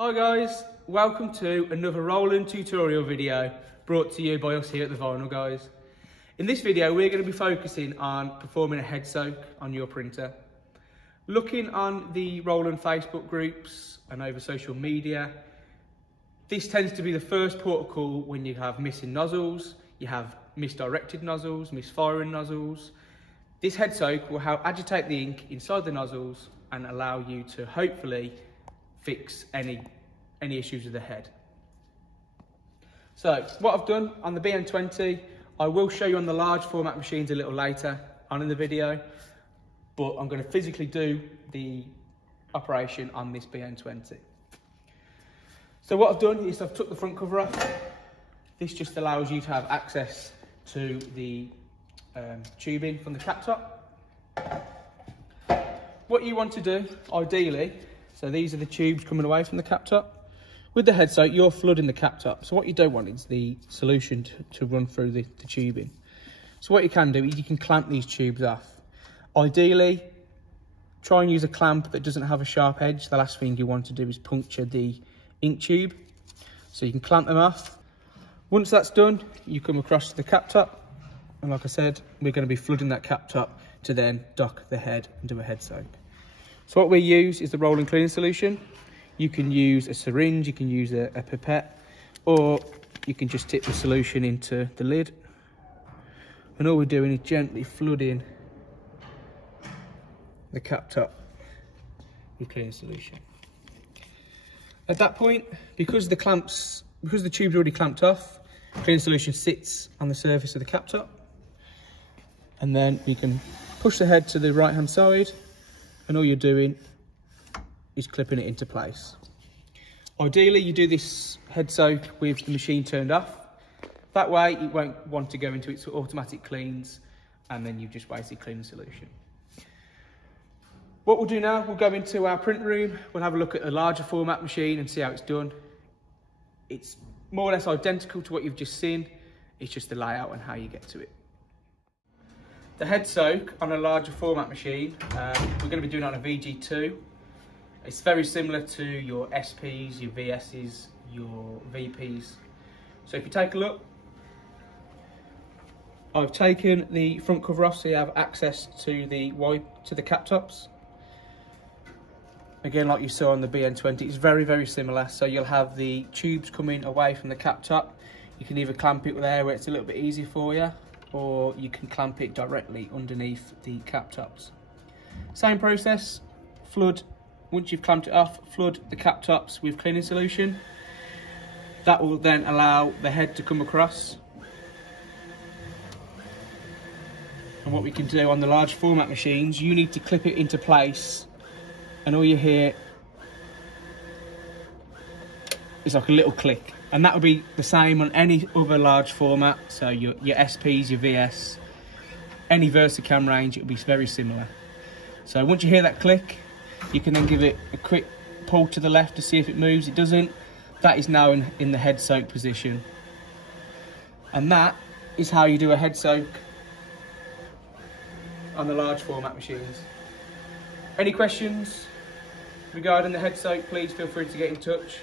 Hi guys, welcome to another Roland tutorial video brought to you by us here at the Vinyl Guys. In this video we're going to be focusing on performing a head soak on your printer. Looking on the Roland Facebook groups and over social media, this tends to be the first port of call when you have missing nozzles, you have misdirected nozzles, misfiring nozzles. This head soak will help agitate the ink inside the nozzles and allow you to hopefully fix any issues with the head. So what I've done on the BN20, I will show you on the large format machines a little later on in the video, but I'm going to physically do the operation on this BN20. So what I've done is I've took the front cover off. This just allows you to have access to the tubing from the cap top. What you want to do, ideally, so these are the tubes coming away from the cap top. With the head soak, you're flooding the cap top. So what you don't want is the solution to run through the tubing. So what you can do is you can clamp these tubes off. Ideally, try and use a clamp that doesn't have a sharp edge. The last thing you want to do is puncture the ink tube. So you can clamp them off. Once that's done, you come across to the cap top. And like I said, we're going to be flooding that cap top to then dock the head and do a head soak. So what we use is the Roland cleaning solution. You can use a syringe, you can use a pipette, or you can just tip the solution into the lid. And all we're doing is gently flooding the cap top with cleaning solution. At that point, because the tube's already clamped off, cleaning solution sits on the surface of the cap top. And then we can push the head to the right hand side, and all you're doing is clipping it into place. Ideally, you do this head soak with the machine turned off. That way, it won't want to go into its automatic cleans, and then you've just wasted cleaning solution. What we'll do now, we'll go into our print room, we'll have a look at a larger format machine and see how it's done. It's more or less identical to what you've just seen, it's just the layout and how you get to it. The head soak on a larger format machine, we're going to be doing it on a VG2. It's very similar to your SPs, your VSs, your VPs. So if you take a look, I've taken the front cover off so you have access to the cap tops. Again, like you saw on the BN20, it's very, very similar. So you'll have the tubes coming away from the cap top. You can either clamp it there where it's a little bit easier for you, or you can clamp it directly underneath the cap tops. Same process, flood. Once you've clamped it off, flood the cap tops with cleaning solution. That will then allow the head to come across. And what we can do on the large format machines, you need to clip it into place, and all you hear is like a little click. And that will be the same on any other large format, so your SPs, your VS, any Versacam range, it will be very similar. So once you hear that click, you can then give it a quick pull to the left to see if it moves. It doesn't. That is now in the head soak position. And that is how you do a head soak on the large format machines. Any questions regarding the head soak, please feel free to get in touch.